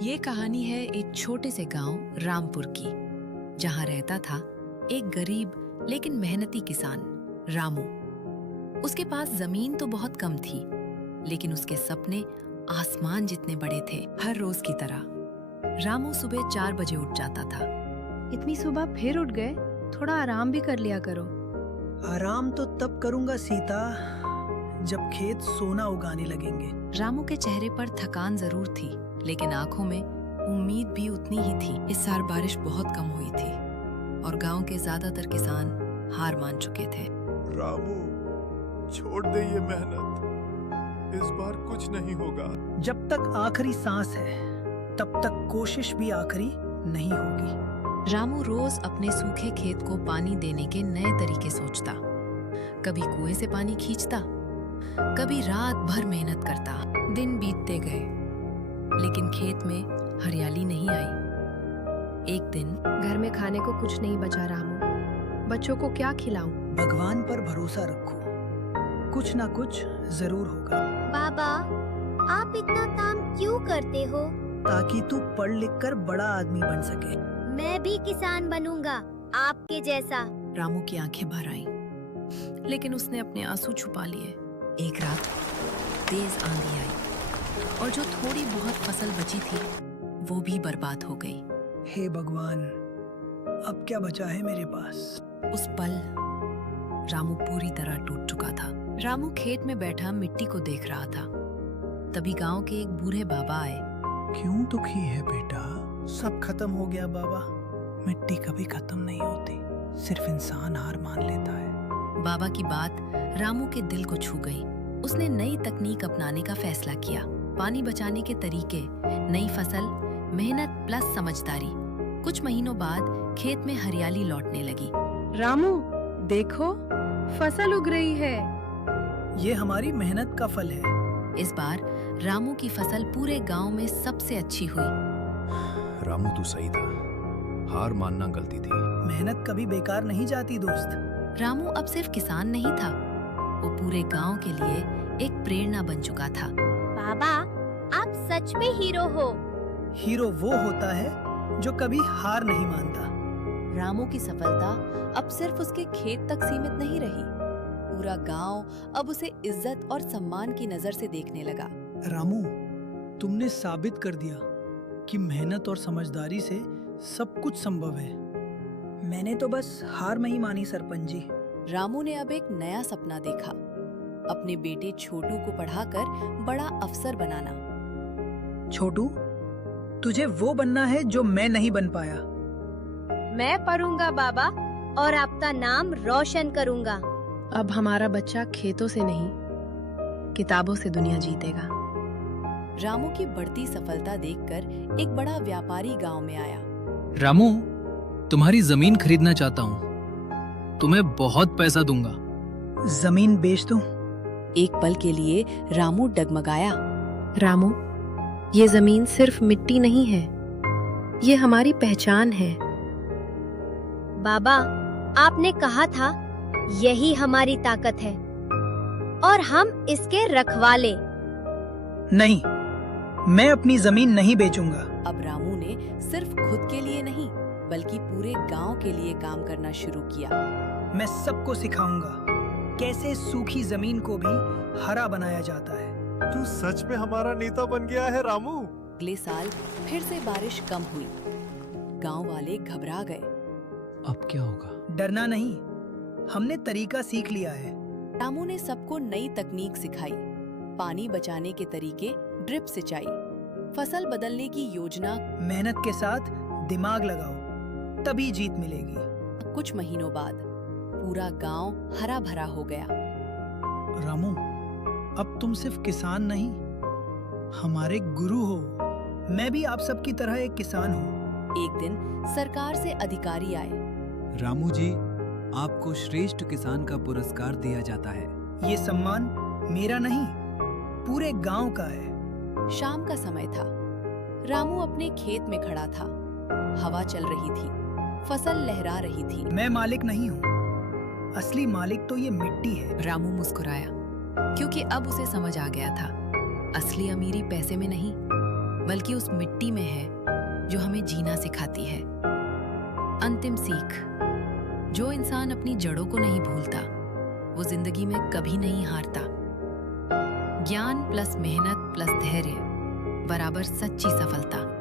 ये कहानी है एक छोटे से गांव रामपुर की, जहां रहता था एक गरीब लेकिन मेहनती किसान रामू। उसके पास जमीन तो बहुत कम थी, लेकिन उसके सपने आसमान जितने बड़े थे। हर रोज की तरह रामू सुबह 4 बजे उठ जाता था। इतनी सुबह फिर उठ गए? थोड़ा आराम भी कर लिया करो। आराम तो तब करूंगा सीता, जब खेत सोना उगाने लगेंगे। रामू के चेहरे पर थकान जरूर थी, लेकिन आंखों में उम्मीद भी उतनी ही थी। इस साल बारिश बहुत कम हुई थी और गांव के ज्यादातर किसान हार मान चुके थे। रामू, छोड़ दे ये मेहनत, इस बार कुछ नहीं होगा। जब तक आखिरी सांस है, तब तक कोशिश भी आखिरी नहीं होगी। रामू रोज अपने सूखे खेत को पानी देने के नए तरीके सोचता। कभी कुएं से पानी खींचता, कभी रात भर मेहनत करता। दिन बीतते गए, लेकिन खेत में हरियाली नहीं आई। एक दिन घर में खाने को कुछ नहीं बचा रामू। बच्चों को क्या खिलाऊं? भगवान पर भरोसा रखो, कुछ ना कुछ जरूर होगा। बाबा, आप इतना काम क्यों करते हो? ताकि तू पढ़ लिख कर बड़ा आदमी बन सके। मैं भी किसान बनूंगा, आपके जैसा। रामू की आंखें भर आईं, लेकिन उसने अपने आंसू छुपा लिए। एक रात तेज आंधी आई और जो थोड़ी बहुत फसल बची थी वो भी बर्बाद हो गई। हे भगवान, अब क्या बचा है मेरे पास? उस पल रामू पूरी तरह टूट चुका था। रामू खेत में बैठा मिट्टी को देख रहा था। तभी गांव के एक बूढ़े बाबा आए। क्यों दुखी है बेटा? सब खत्म हो गया बाबा। मिट्टी कभी खत्म नहीं होती, सिर्फ इंसान हार मान लेता है। बाबा की बात रामू के दिल को छू गई। उसने नई तकनीक अपनाने का फैसला किया। पानी बचाने के तरीके, नई फसल, मेहनत प्लस समझदारी। कुछ महीनों बाद खेत में हरियाली लौटने लगी। रामू, देखो, फसल उग रही है। ये हमारी मेहनत का फल है। इस बार रामू की फसल पूरे गांव में सबसे अच्छी हुई। रामू, तू सही था, हार मानना गलती थी। मेहनत कभी बेकार नहीं जाती दोस्त। रामू अब सिर्फ किसान नहीं था, वो पूरे गांव के लिए एक प्रेरणा बन चुका था। बाबा, आप सच में हीरो हो। हीरो वो होता है जो कभी हार नहीं मानता। रामू की सफलता अब सिर्फ उसके खेत तक सीमित नहीं रही। पूरा गांव अब उसे इज्जत और सम्मान की नजर से देखने लगा। रामू, तुमने साबित कर दिया कि मेहनत और समझदारी से सब कुछ संभव है। मैंने तो बस हार नहीं मानी सरपंच जी। रामू ने अब एक नया सपना देखा, अपने बेटे छोटू को पढ़ाकर बड़ा अफसर बनाना। छोटू, तुझे वो बनना है जो मैं नहीं बन पाया। मैं पढ़ूंगा बाबा, और आपका नाम रोशन करूंगा। अब हमारा बच्चा खेतों से नहीं, किताबों से दुनिया जीतेगा। रामू की बढ़ती सफलता देखकर एक बड़ा व्यापारी गांव में आया। रामू, तुम्हारी जमीन खरीदना चाहता हूँ, तुम्हें बहुत पैसा दूंगा। जमीन बेच दूं? एक पल के लिए रामू डगमगाया। रामू, ये जमीन सिर्फ मिट्टी नहीं है, ये हमारी पहचान है। बाबा, आपने कहा था यही हमारी ताकत है, और हम इसके रखवाले। नहीं, मैं अपनी जमीन नहीं बेचूंगा। अब रामू ने सिर्फ खुद के लिए नहीं, बल्कि पूरे गांव के लिए काम करना शुरू किया। मैं सबको सिखाऊंगा कैसे सूखी जमीन को भी हरा बनाया जाता है। तू सच में हमारा नेता बन गया है रामू। अगले साल फिर से बारिश कम हुई। गांव वाले घबरा गए। अब क्या होगा? डरना नहीं, हमने तरीका सीख लिया है। रामू ने सबको नई तकनीक सिखाई, पानी बचाने के तरीके, ड्रिप सिंचाई, फसल बदलने की योजना। मेहनत के साथ दिमाग लगाओ, तभी जीत मिलेगी। कुछ महीनों बाद पूरा गांव हरा भरा हो गया। रामू, अब तुम सिर्फ किसान नहीं, हमारे गुरु हो। मैं भी आप सबकी तरह एक किसान हूँ। एक दिन सरकार से अधिकारी आए। रामू जी, आपको श्रेष्ठ किसान का पुरस्कार दिया जाता है। ये सम्मान मेरा नहीं, पूरे गांव का है। शाम का समय था। रामू अपने खेत में खड़ा था। हवा चल रही थी, फसल लहरा रही थी। मैं मालिक नहीं हूँ, असली मालिक तो ये मिट्टी है। रामू मुस्कुराया, क्योंकि अब उसे समझ आ गया था, असली अमीरी पैसे में नहीं बल्कि उस मिट्टी में है जो हमें जीना सिखाती है। अंतिम सीख, जो इंसान अपनी जड़ों को नहीं भूलता वो जिंदगी में कभी नहीं हारता। ज्ञान प्लस मेहनत प्लस धैर्य बराबर सच्ची सफलता।